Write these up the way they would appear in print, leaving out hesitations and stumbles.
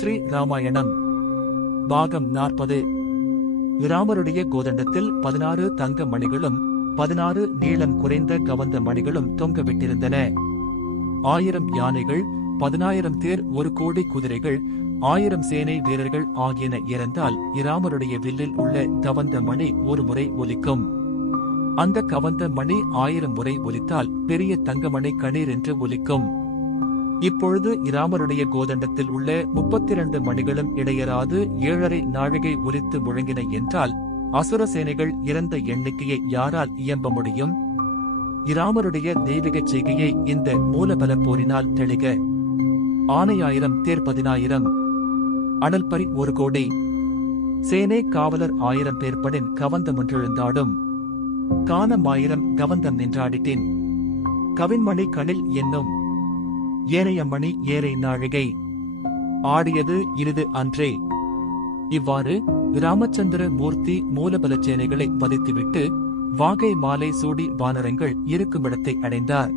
ஸ்ரீ ராமாயணம் பாகம் 40. ராமருடைய கோதண்டத்தில் 16 தங்க மணிகளும் 16 நீளம் குறைந்த கவந்த மணிகளும் தொங்கவிட்டிருந்தன. 1000 யானைகள், 10000 தேர், 1 கோடி குதிரைகள், 1000 சேனை வீரர்கள் ஆகியன இறந்தால் இராமருடைய வில்லில் உள்ள கவந்த மணி ஒரு முறை ஒலிக்கும். அந்த கவந்த மணி 1000 முறை ஒலித்தால் பெரிய தங்கமணி கணீர் என்று ஒலிக்கும். இப்பொழுது இராமருடைய கோதண்டத்தில் உள்ள 32 மணிகளும் இடையராது 7.5 நாழிகை ஒலித்து முழங்கின என்றால் அசுர சேனைகள் இறந்த எண்ணிக்கையை யாரால் இயம்ப முடியும்? இராமருடைய தெய்வீகச் செய்கையை இந்த மூலபல போரினால் தெளிக. ஆனை 1000, தேர் 10000, அனல்பரி 1 கோடி, சேனை காவலர் 1000 பேர்படின் கவந்தம் ஒன்றெழுந்தாடும். கானம் 1000 கவந்தம் நின்றாடிட்டின். கவின்மணி கணில் என்னும் ஏனைய மணி ஏரை நாழிகை ஆடியது இனிது அன்றே. இவ்வாறு ராமச்சந்திர மூர்த்தி மூலபல சேனைகளை வதைத்துவிட்டு வாகை மாலை சூடி வானரங்கள் இருக்குமிடத்தை அடைந்தார்.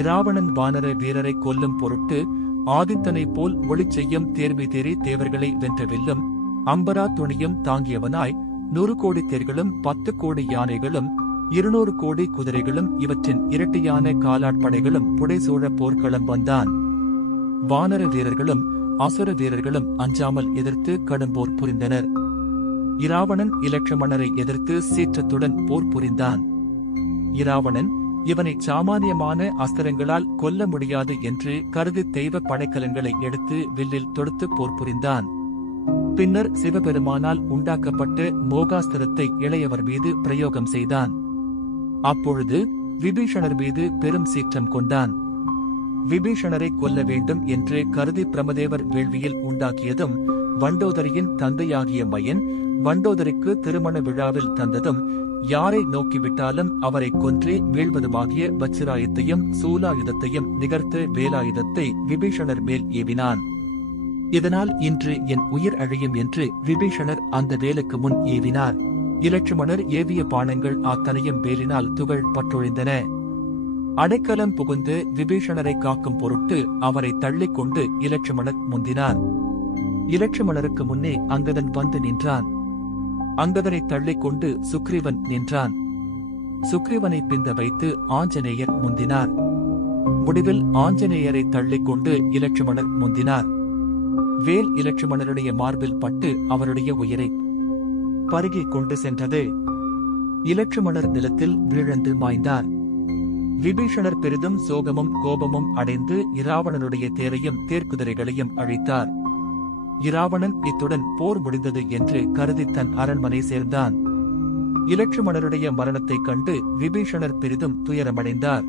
இராவணன் வானர வீரரை கொல்லும் பொருட்டு ஆதித்தனைப் போல் ஒளி செய்யும் தேர்வி தேறி தேவர்களை வென்ற வில்லும் அம்பரா துணியும் தாங்கியவனாய் 100 கோடி தேர்களும் 10 கோடி யானைகளும் 200 கோடி குதிரைகளும் இவற்றின் இரட்டியான காலாட்படைகளும் புடைசூழ போர்க்களம் வந்தான். வானர வீரர்களும் அசுர வீரர்களும் அஞ்சாமல் எதிர்த்து கடும்போர் புரிந்தனர். இராவணன் இலட்சுமணரை எதிர்த்து சீற்றத்துடன் போர் புரிந்தான். இராவணன் இவனை சாமானியமான அஸ்திரங்களால் கொல்ல முடியாது என்று கருதி தெய்வ படைக்கலன்களை எடுத்து வில்லில் தொடுத்து போர் புரிந்தான். பின்னர் சிவபெருமானால் உண்டாக்கப்பட்ட மோகாஸ்திரத்தை இளையவர் மீது பிரயோகம் செய்தான். அப்பொழுது விபீஷணர் மீது பெரும் சீற்றம் கொண்டான். விபீஷணரை கொல்ல வேண்டும் என்று கருதி பிரமதேவர் வேள்வியில் உண்டாக்கியதும் வண்டோதரியின் தந்தையாகிய மயன் வண்டோதரிக்கு திருமண விழாவில் தந்ததும் யாரை நோக்கிவிட்டாலும் அவரை கொன்றே வீழ்வதுமாகிய வச்சிராயுதத்தையும் சூலாயுதத்தையும் நிகர்த்த வேலாயுதத்தை விபீஷணர் மேல் ஏவினான். இதனால் இன்று என் உயிர் அழியும் என்று விபீஷணர் அந்த வேலுக்கு முன் ஏவினார். இலட்சுமணர் ஏவிய பானங்கள் அத்தனையும் வேலினால் துகள் பற்றொழிந்தன. அடைக்கலம் புகுந்து விபீஷணரை காக்கும் பொருட்டு அவரை தள்ளிக் கொண்டு இலட்சுமணர் முந்தினார். இலட்சுமணருக்கு முன்னே அங்கதன் வந்து நின்றான். அங்கதனை தள்ளிக் கொண்டு சுக்ரீவன் நின்றான். சுக்ரீவனை பிந்த வைத்து ஆஞ்சநேயர் முந்தினார். முடிவில் ஆஞ்சநேயரை தள்ளிக் கொண்டு இலட்சுமணர் முந்தினார். வேல் இலட்சுமணருடைய மார்பில் பட்டு அவருடைய உயிரை பருகிக் கொண்டு சென்றது. இலட்சுமணர் நிலத்தில் வீழந்து மாய்ந்தார். விபீஷணர் பெரிதும் சோகமும் கோபமும் அடைந்து இராவணனுடைய தேரையும் தேர்க்குதிரைகளையும் அழித்தார். இராவணன் இத்துடன் போர் முடிந்தது என்று கருதி தன் அரண்மனை சேர்ந்தான். இலட்சுமணருடைய மரணத்தைக் கண்டு விபீஷணர் பெரிதும் துயரமடைந்தார்.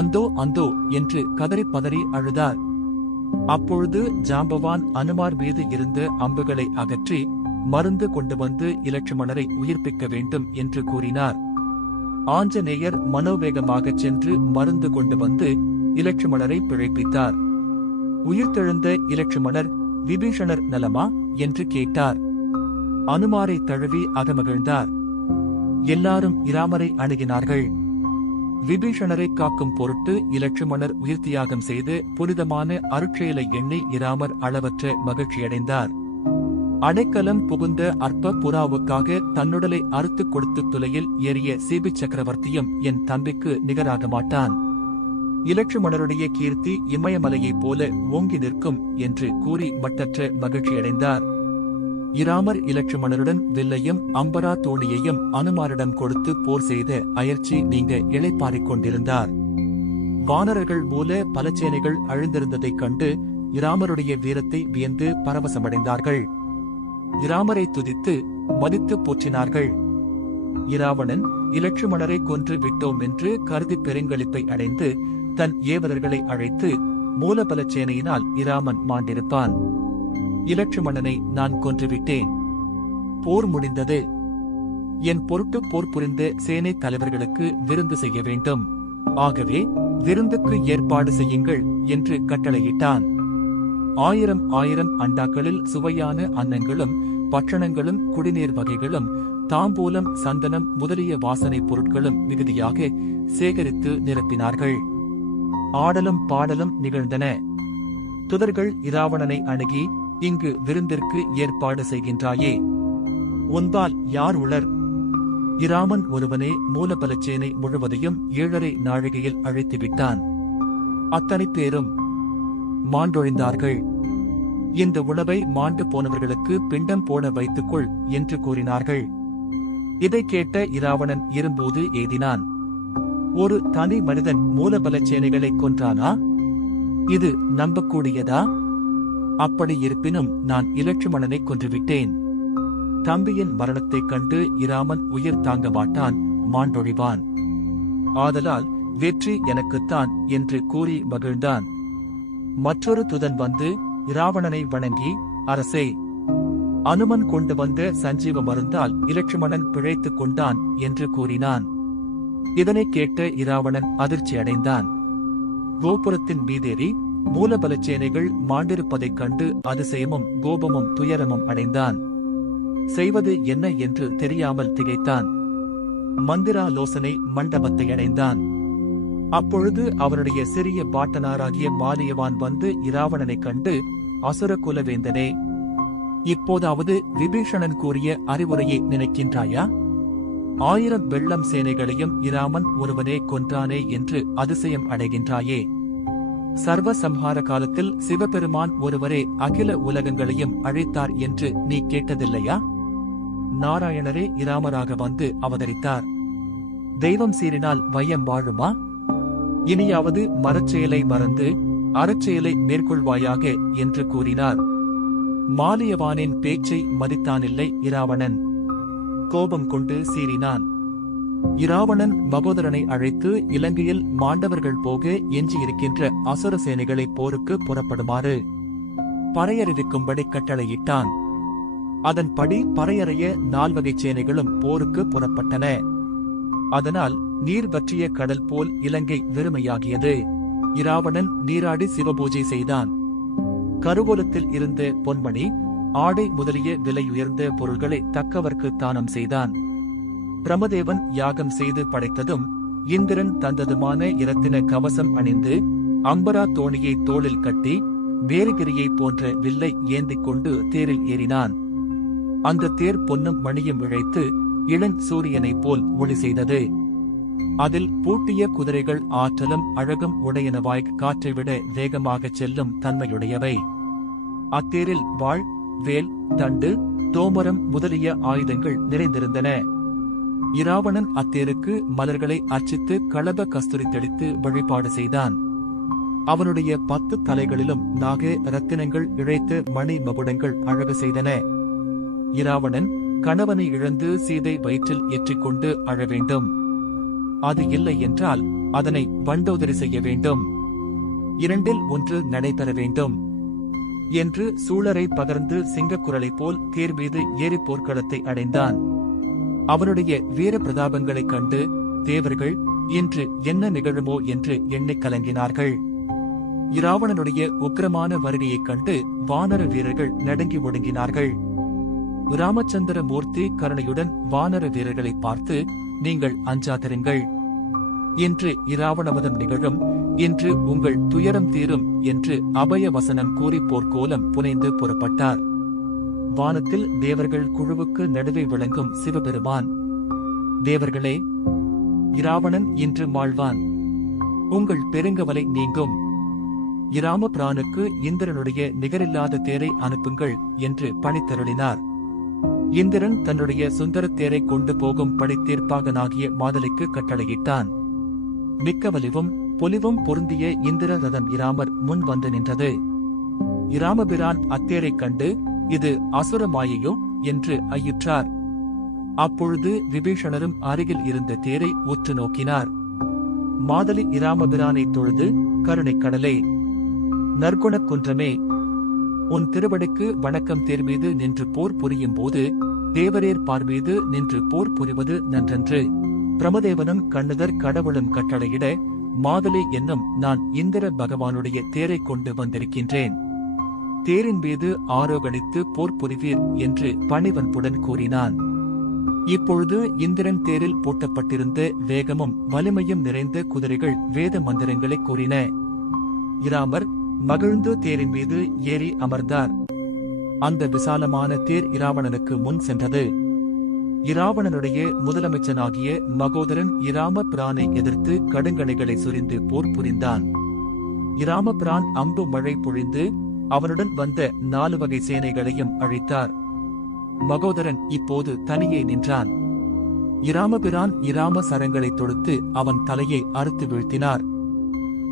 அந்தோ அந்தோ என்று கதறி பதறி அழுதார். அப்பொழுது ஜாம்பவான் அனுமார் மீது இருந்த அம்புகளை அகற்றி மருந்து கொண்டு வந்து இலட்சுமணரை உயிர்ப்பிக்க வேண்டும் என்று கூறினார். ஆஞ்சநேயர் மனோவேகமாகச் சென்று மருந்து கொண்டு வந்து இலட்சுமணரை பிழைப்பித்தார். உயிர்த்தெழுந்த இலட்சுமணர் விபீஷணர் நலமா என்று கேட்டார். அனுமாரை தழுவி அகமகிழ்ந்தார். எல்லாரும் இராமரை அணுகினார்கள். விபீஷணரை காக்கும் பொருட்டு இலட்சுமணர் உயிர்த்தியாகம் செய்து புனிதமான அருட்செயலை எண்ணி இராமர் அளவற்ற மகிழ்ச்சியடைந்தார். அடைக்கலம் புகுந்த அற்ப புறாவுக்காக தன்னுடலை அறுத்துக் கொடுத்து துளையில் ஏறிய சீபி சக்கரவர்த்தியும் என் தம்பிக்கு நிகராக மாட்டான். இலட்சுமணருடைய கீர்த்தி இமயமலையைப் போல ஓங்கி நிற்கும் என்று கூறி மட்டற்ற மகிழ்ச்சியடைந்தார். இராமர் இலட்சுமணருடன் வில்லையும் அம்பரா தோணியையும் அனுமாரிடம் கொடுத்து போர் செய்த அயற்சி நீங்க இளைப்பாறிக் கொண்டிருந்தார். வானரர்கள் மூல பல சேனைகள் அழிந்திருந்ததைக் கண்டு இராமருடைய வீரத்தை வியந்து பரவசமடைந்தார்கள். இராமரை துதித்து மதித்து போற்றினார்கள். இராவணன் இலட்சுமணரை கொன்று விட்டோம் என்று கருதி பெருங்களிப்பை அடைந்து தன் ஏவலர்களை அழைத்து மூலபல சேனையினால் இராமன் மாண்டிருப்பான். இலட்சுமணனை நான் கொன்றுவிட்டேன். போர் முடிந்தது. என் பொருட்டு போர் புரிந்த சேனை தலைவர்களுக்கு விருந்து செய்ய வேண்டும். ஆகவே விருந்துக்கு ஏற்பாடு செய்யுங்கள் என்று கட்டளையிட்டான். 1000 அண்டாக்களில் சுவையான அன்னங்களும் பட்சணங்களும் குடிநீர் வகைகளும் தாம்பூலம் சந்தனம் முதலிய வாசனைப் பொருட்களும் மிகுதியாக சேகரித்து நிரப்பினார்கள். ஆடலும் பாடலும் நிகழ்ந்தன. துதர்கள் இராவணனை அணுகி, இங்கு விருந்திற்கு ஏற்பாடு செய்கின்றாயே, உன்பால் யார் உளர்? இராமன் ஒருவனே மூலபலச்சேனை முழுவதையும் 7.5 நாழிகையில் அழைத்துவிட்டான். அத்தனை பேரும் மாண்டொழிந்தார்கள். இந்த உணவை மாண்டு போனவர்களுக்கு பிண்டம் போட வைத்துக்கொள் என்று கூறினார்கள். இதை கேட்ட இராவணன் இரும்போது ஏதினான். ஒரு தனி மனிதன் மூலபலச்சேனைகளை கொன்றானா? இது நம்பக்கூடியதா? அப்படி இருப்பினும் நான் இலட்சுமணனை கொன்றுவிட்டேன். தம்பியின் மரணத்தைக் கண்டு இராமன் உயிர் தாங்க மாட்டான், மாண்டொழிவான். ஆதலால் வெற்றி எனக்குத்தான் என்று கூறி மகிழ்ந்தான். மற்றொரு துதன் வந்து இராவணனை வணங்கி, அரசே, அனுமன் கொண்டு வந்த சஞ்சீவ மருந்தால் இலட்சுமணன் பிழைத்துக் கொண்டான் என்று கூறினான். இதனைக் கேட்ட இராவணன் அதிர்ச்சி அடைந்தான். கோபுரத்தின் மீதேறி மூலபலச்சேனைகள் மாண்டிருப்பதைக் கண்டு அதிசயமும் கோபமும் துயரமும் அடைந்தான். செய்வது என்ன என்று தெரியாமல் திகைத்தான். மந்திராலோசனை மண்டபத்தை அடைந்தான். அப்பொழுது அவருடைய சிறிய பாட்டனாராகிய மாலியவான் வந்து இராவணனைக் கண்டு, அசுர குலவேந்தனே, இப்போதாவது விபீஷணன் கூறிய அறிவுரையை நினைக்கின்றாயா? 1000 வெள்ளம் சேனைகளையும் இராமன் ஒருவனே கொன்றானே என்று அதிசயம் அடைகின்றாயே. சர்வ சம்ஹார காலத்தில் சிவபெருமான் ஒருவரே அகில உலகங்களையும் அழித்தார் என்று நீ கேட்டதில்லையா? நாராயணரே இராமராக வந்து அவதரித்தார். தெய்வம் சீறினால் வையம் வாழுமா? இனியாவது மரச்செயலை மறந்து அறச்செயலை மேற்கொள்வாயாக என்று கூறினார். மாலியவானின் பேச்சை மதித்தானில்லை இராவணன். கோபம் கொண்டு சீறினான். இராவணன் மகோதரனை அழைத்து இலங்கையில் மாண்டவர்கள் போக எஞ்சியிருக்கின்ற அசுர சேனைகளை போருக்கு புறப்படுமாறு பறையறிவிக்கும்படி கட்டளையிட்டான். அதன்படி பறையறைய 4 வகை சேனைகளும் போருக்கு புறப்பட்டன. அதனால் நீர் வற்றிய கடல் போல் இலங்கை வெறுமையாகியது. இராவணன் நீராடி சிவபூஜை செய்தான். கருவூலத்தில் இருந்த பொன்மணி, ஆடை முதலிய விலையுயர்ந்த பொருள்களை தக்கவர்க்கு தானம் செய்தான். பிரமதேவன் யாகம் செய்து படைத்ததும் இந்திரன் தந்ததுமான இரத்தின கவசம் அணிந்து அம்பரா தோணியை தோளில் கட்டி வேறுகிரியை போன்ற வில்லை ஏந்திக் கொண்டு தேரில் ஏறினான். அந்த தேர் பொன்னும் மணியும் இழைத்து இளன் சூரியனைப் போல் ஒளி செய்தது. அதில் பூட்டிய குதிரைகள் ஆற்றலும் அழகும் உடையனவாய் காற்றைவிட வேகமாகச் செல்லும் தன்மையுடையவை. அத்தேரில் வாள், வேல், தண்டு, தோமரம் முதலிய ஆயுதங்கள் நிறைந்திருந்தன. இராவணன் அத்தேருக்கு மலர்களை அர்ச்சித்து களப கஸ்தூரி தெளித்து வழிபாடு செய்தான். அவனுடைய 10 தலைகளிலும் நாக ரத்தினங்கள் இழைத்த மணி மகுடங்கள் அழகு செய்தன. இராவணன் கணவனை இழந்து சீதை வயிற்றில் ஏற்றிக்கொண்டு அழ வேண்டும். அது இல்லை என்றால் அதனை வண்டோதரி செய்ய வேண்டும். 2இல் 1 நடைபெற வேண்டும் என்று சூழரை பகர்ந்து சிங்கக்குரலைப் போல் தேர் மீது ஏறி போர்க்களத்தை அடைந்தான். அவனுடைய வீர பிரதாபங்களைக் கண்டு தேவர்கள் இன்று என்ன நிகழுமோ என்று எண்ணிக் கலங்கினார்கள். இராவணனுடைய உக்கிரமான வருகையைக் கண்டு வானர வீரர்கள் நடுங்கி ஒடுங்கினார்கள். ராமச்சந்திர மூர்த்தி கருணையுடன் வானர வீரர்களை பார்த்து, நீங்கள் அஞ்சாதிருங்கள். இன்று இராவணவதம் நிகழும், இன்று உங்கள் துயரம் தீரும் என்று அபய வசனம் கூறி போர்க்கோலம் புனைந்து புறப்பட்டார். வானத்தில் தேவர்கள் குழுவுக்கு நடுவே விளங்கும் சிவபெருமான், தேவர்களே, இராவணன் இன்று மாழ்வான், உங்கள் பெருங்கவலை நீங்கும். இராம பிரானுக்கு இந்திரனுடைய நிகரில்லாத தேரை அனுப்புங்கள் என்று பணித்தருளினார். இந்திரன் தன்னுடைய சுந்தரத் தேரை கொண்டு போகும் படைத்தீர்ப்பாகனாகிய மாதலிக்கு கட்டளையிட்டான். மிக்க வலிவும் பொலிவும் பொருந்திய இந்திர ரதம் இராமர் முன் வந்து நின்றது. இராமபிரான் அத்தேரைக் கண்டு, இது அசுர மாயையோ என்று ஐயுற்றார். அப்பொழுது விபீஷணரும் அருகில் இருந்த தேரை உற்று நோக்கினார். மாதலி இராமபிரானைத் தொழுது, கருணைக் கடலே, நற்குணக் குன்றமே, உன் திருவடிக்கு வணக்கம். தேர் மீது நின்று போர் புரியும் போது தேவரேர் பார்மீது நின்று போர் புரிவது நன்றன்று. பிரமதேவனும் கண்ணுதர் கடவுளும் கட்டளையிட, மாதலி என்னும் நான் இந்திர பகவானுடைய தேரைக் கொண்டு வந்திருக்கின்றேன். தேரின் மீது ஆரோகணித்து போர் புரிவீர் என்று பணிவன்புடன் கூறினான். இப்பொழுது இந்திரன் தேரில் பூட்டப்பட்டிருந்த வேகமும் வலிமையும் நிறைந்த குதிரைகள் வேத மந்திரங்களை கூறின. இராமர் மகிழ்ந்து தேரின் மீது ஏறி அமர்ந்தார். அந்த விசாலமான தேர் இராவணனுக்கு முன் சென்றது. இராவணனுடைய முதலமைச்சனாகிய மகோதரன் இராமபிரானை எதிர்த்து கடுங்கணைகளை சுரிந்து போர் புரிந்தான். இராமபிரான் அம்பு மழை பொழிந்து அவனுடன் வந்த 4 வகை சேனைகளையும் அழித்தார். மகோதரன் இப்போது தனியே நின்றான். இராமபிரான் இராம சரங்களை தொடுத்து அவன் தலையை அறுத்து வீழ்த்தினார்.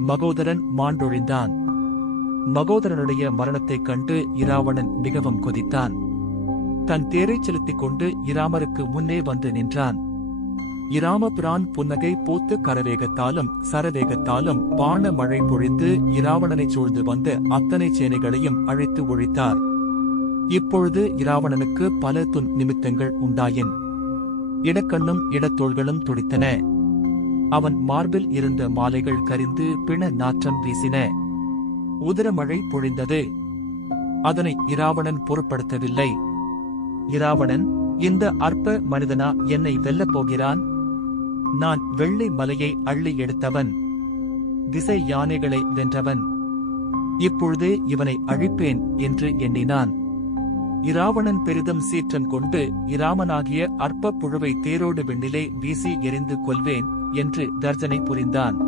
மகோதரன் மாண்டொழிந்தான். மகோதரனுடைய மரணத்தைக் கண்டு இராவணன் மிகவும் கொதித்தான். தன் தேரைச் செலுத்திக் கொண்டு இராமருக்கு முன்னே வந்து நின்றான். இராமபிரான் புன்னகை பூத்து கரவேகத்தாலும் சரவேகத்தாலும் பாண மழை பொழிந்து இராவணனைச் சூழ்ந்து வந்த அத்தனை சேனைகளையும் அழைத்து ஒழித்தார். இப்பொழுது இராவணனுக்கு பல நிமித்தங்கள் உண்டாயின். இடக்கண்ணும் இடத்தோள்களும் துடித்தன. அவன் மார்பில் இருந்த மாலைகள் கரிந்து பிண நாற்றம் வீசின. உதிரமழை பொழிந்தது. அதனை இராவணன் பொருட்படுத்தவில்லை. இராவணன், இந்த அற்ப மனிதனா என்னை வெல்லப் போகிறான்? நான் வெள்ளை மலையை அள்ளி எடுத்தவன், திசை யானைகளை வென்றவன். இப்பொழுதே இவனை அழிப்பேன் என்று எண்ணினான். இராவணன் பெரிதும் சீற்றம் கொண்டு இராமனாகிய அற்ப புழுவை தேரோடு விண்ணிலே வீசி எறிந்து கொல்வேன் என்று கர்ஜனை புரிந்தான்.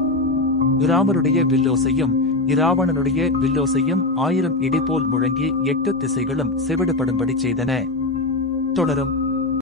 இராமருடைய வில்லோசையும் இராவணனுடைய வில்லோசையும் 1000 இடிபோல் முழங்கி 8 திசைகளும் செவிடுபடும்படி செய்தன. தொடரும்.